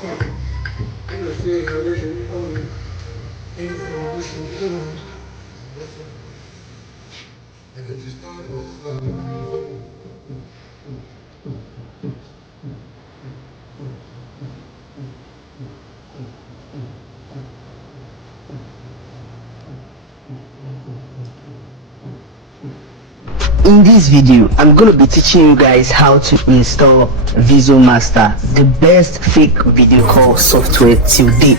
In this video, I'm going to be teaching you guys how to install Visual Master, the best fake video call software till date.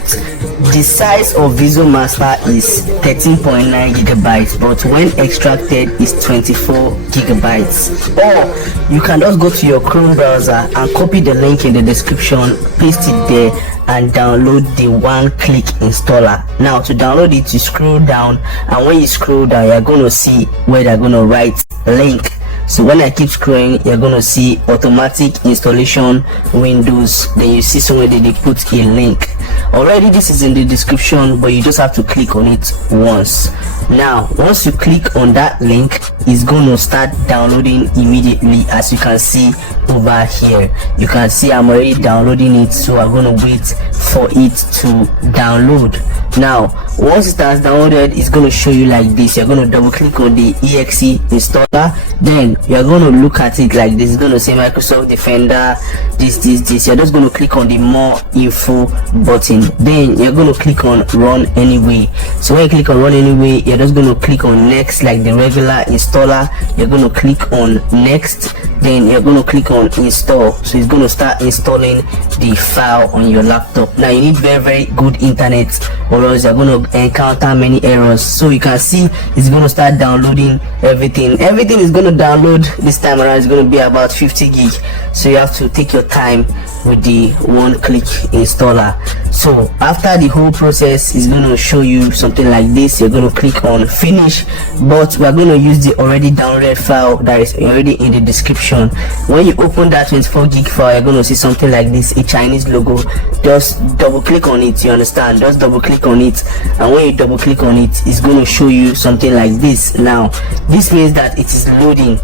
The size of Visual Master is 13.9 gigabytes, but when extracted is 24 gigabytes. Or you can just go to your Chrome browser and copy the link in the description, paste it there, and download the one-click installer. Now to download it, you scroll down, and when you scroll down, you're going to see where they're going to write link. So when I keep scrolling, you're going to see automatic installation Windows. Then you see somewhere that they put a link. Already this is in the description, but you just have to click on it once. Now once you click on that link, it's going to start downloading immediately. As you can see over here, you can see I'm already downloading it, so I'm going to wait for it to download. Now once it has downloaded, it's going to show you like this. You're going to double click on the exe installer, then you're going to look at it like this. It's going to say Microsoft Defender, this. You're just going to click on the more info button, then you're going to click on run anyway. So when you click on run anyway, you're just going to click on next like the regular installer. You're going to click on next, then you're going to click on install. So it's going to start installing the file on your laptop. Now you need very good internet, or else you're going to encounter many errors. So you can see it's going to start downloading everything is going to download. This time around it's going to be about 50 gig, so you have to take your time with the one-click installer. So after the whole process is going to show you something like this. You're going to click on finish, but we're going to use the already downloaded file that is already in the description. When you open that 24 gig file, you're going to see something like this, a Chinese logo. Just double click on it, you understand? Just double click on it, and when you double click on it, it's going to show you something like this. Now this means that it is loading.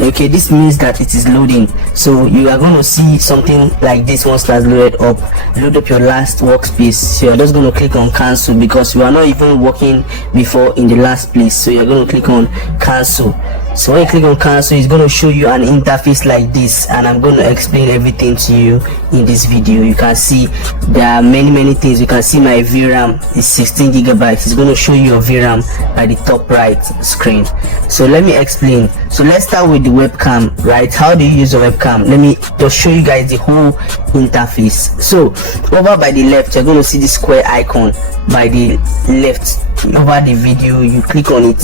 Okay, this means that it is loading. So you are going to see something like this. Once that's loaded up, load up your last workspace. So you're just going to click on cancel, because you are not even working before in the last place. So you're going to click on cancel. So when you click on cancel, it's going to show you an interface like this, and I'm going to explain everything to you in this video. You can see there are many things. You can see my VRAM is 16 gigabytes. It's going to show you your VRAM at the top right screen. So let me explain. So let's start with the webcam, right? How do you use a webcam? Let me just show you guys the whole interface. So over by the left, you're going to see the square icon by the left. Over the video, you click on it.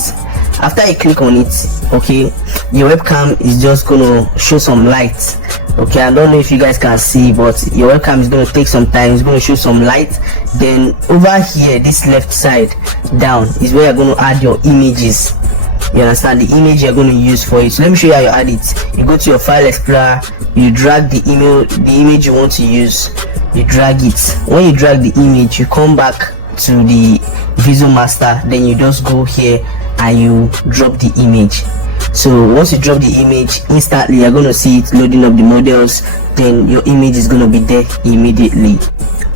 After you click on it, okay, your webcam is just gonna show some light. Okay, I don't know if you guys can see, but your webcam is going to take some time. It's going to show some light. Then over here, this left side down is where you're going to add your images. You understand? The image you're going to use for it. So let me show you how you add it. You go to your file explorer, you drag the image you want to use, you drag it. When you drag the image, you come back to the Visual Master, then you just go here and you drop the image. So once you drop the image, instantly you're going to see it loading up the models. Then your image is going to be there immediately.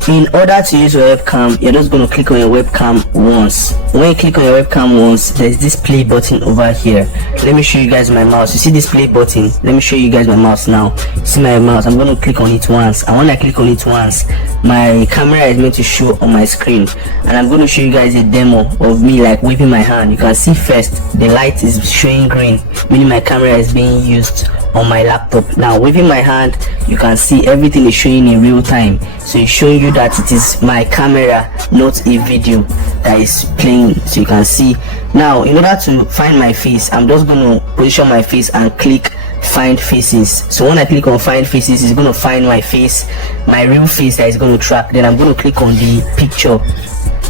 In order to use your webcam, you're just going to click on your webcam once. When you click on your webcam once, there's this play button over here. Let me show you guys my mouse. You see this play button? Let me show you guys my mouse now. See my mouse? I'm going to click on it once, and when I click on it once, my camera is meant to show on my screen, and I'm going to show you guys a demo of me like waving my hand. You can see first the light is showing green, meaning my camera is being used on my laptop. Now waving my hand, you can see everything is showing in real time. So it's showing you that it is my camera, not a video, that is playing. So you can see. Now in order to find my face, I'm just going to position my face and click find faces. So when I click on find faces, it's going to find my face, my real face that is going to track. Then I'm going to click on the picture.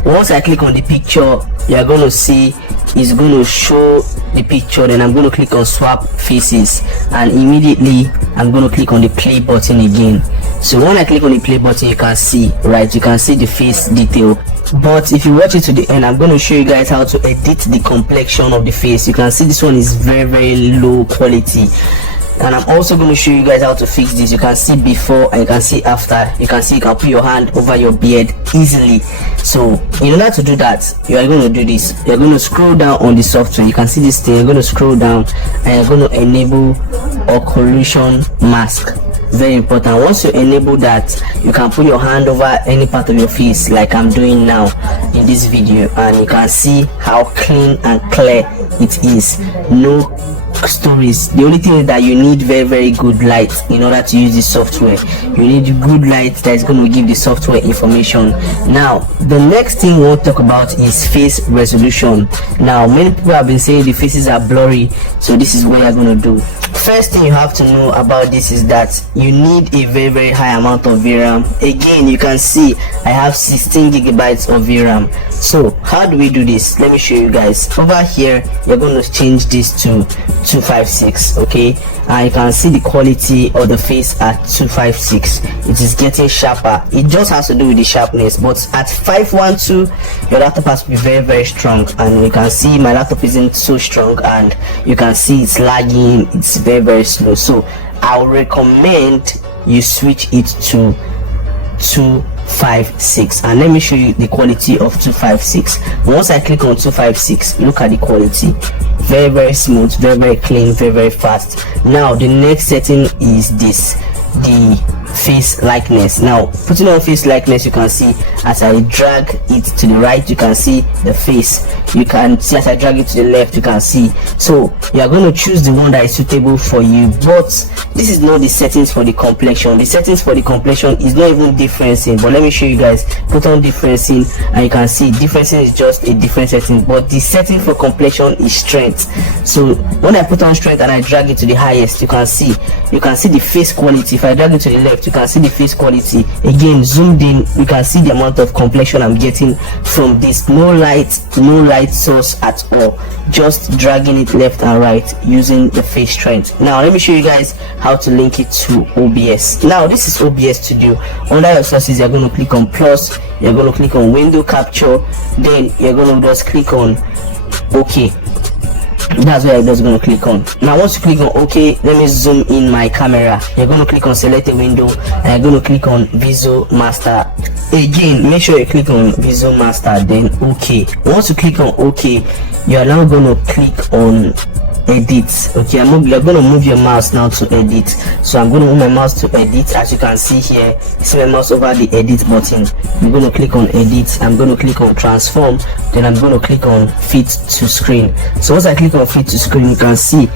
Once I click on the picture, you're going to see it's going to show the picture. Then I'm going to click on swap faces, and immediately I'm going to click on the play button again. So when I click on the play button, you can see, right, you can see the face detail. But if you watch it to the end, I'm going to show you guys how to edit the complexion of the face. You can see this one is very low quality. And I'm also going to show you guys how to fix this. You can see before and you can see after. You can see you can put your hand over your beard easily. So in order to do that, you are going to do this. You're going to scroll down on the software. You can see this thing. You're going to scroll down and you're going to enable occlusion mask. Very important. Once you enable that, you can put your hand over any part of your face like I'm doing now in this video, and you can see how clean and clear it is. No stories. The only thing is that you need very good light in order to use this software. You need good light that is going to give the software information. Now the next thing we want to talk about is face resolution. Now many people have been saying the faces are blurry, so this is what you're going to do. First thing you have to know about this is that you need a very high amount of VRAM. Again, you can see I have 16 gigabytes of VRAM. So how do we do this? Let me show you guys. Over here you're going to change this to 256. okay, and you can see the quality of the face at 256. It is getting sharper. It just has to do with the sharpness, but at 512 your laptop has to be very strong, and you can see my laptop isn't so strong, and you can see it's lagging. It's very slow. So I would recommend you switch it to 256, and let me show you the quality of 256. Once I click on 256, look at the quality. Very smooth, very clean, very fast. Now the next setting is this, the face likeness. Now putting on face likeness, you can see as I drag it to the right, you can see the face. You can see as I drag it to the left, you can see. So you are going to choose the one that is suitable for you, but this is not the settings for the complexion. The settings for the complexion is not even differencing, but let me show you guys. Put on differencing and you can see differencing is just a different setting, but the setting for complexion is strength. So when I put on strength and I drag it to the highest, you can see the face quality. If I drag it to the left, you can see the face quality. Again, zoomed in, you can see the amount of complexion I'm getting from this. No light source at all, just dragging it left and right using the face strength. Now let me show you guys how to link it to OBS. Now this is OBS Studio. Under your sources, you're going to click on plus, you're going to click on window capture, then you're going to just click on OK. That's where I'm just going to click on. Now once you click on OK, let me zoom in my camera. You're going to click on select a window and you're going to click on Visual Master. Again, make sure you click on Visual Master, then OK. Once you click on OK, you are now going to click on edit. Okay, you're going to move your mouse now to edit. So I'm going to move my mouse to edit. As you can see here, see my mouse over the edit button. I'm going to click on edit. I'm going to click on transform, then I'm going to click on fit to screen. So once I click on fit to screen, you can see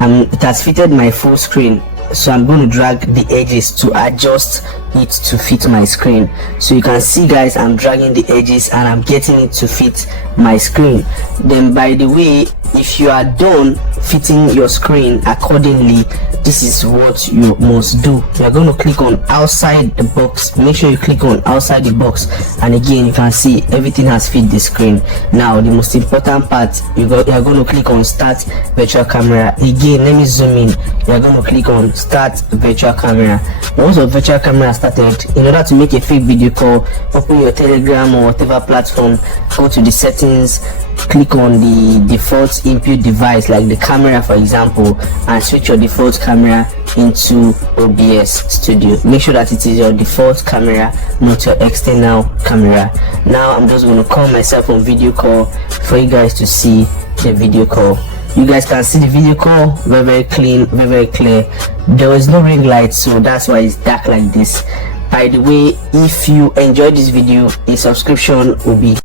it has fitted my full screen. So I'm going to drag the edges to adjust it to fit my screen. So you can see guys, I'm dragging the edges and I'm getting it to fit my screen. Then by the way, if you are done fitting your screen accordingly, this is what you must do. You are going to click on outside the box. Make sure you click on outside the box, and again you can see everything has fit the screen. Now the most important part, you are going to click on start virtual camera. Again, let me zoom in. You are going to click on start virtual camera. Once your virtual camera started, in order to make a fake video call, open your Telegram or whatever platform, go to the settings, click on the default input device like the camera for example, and switch your default camera into OBS Studio. Make sure that it is your default camera, not your external camera. Now I'm just going to call myself on video call for you guys to see the video call. You guys can see the video call very clean, very clear. There was no ring light, so that's why it's dark like this. By the way, if you enjoyed this video, a subscription will be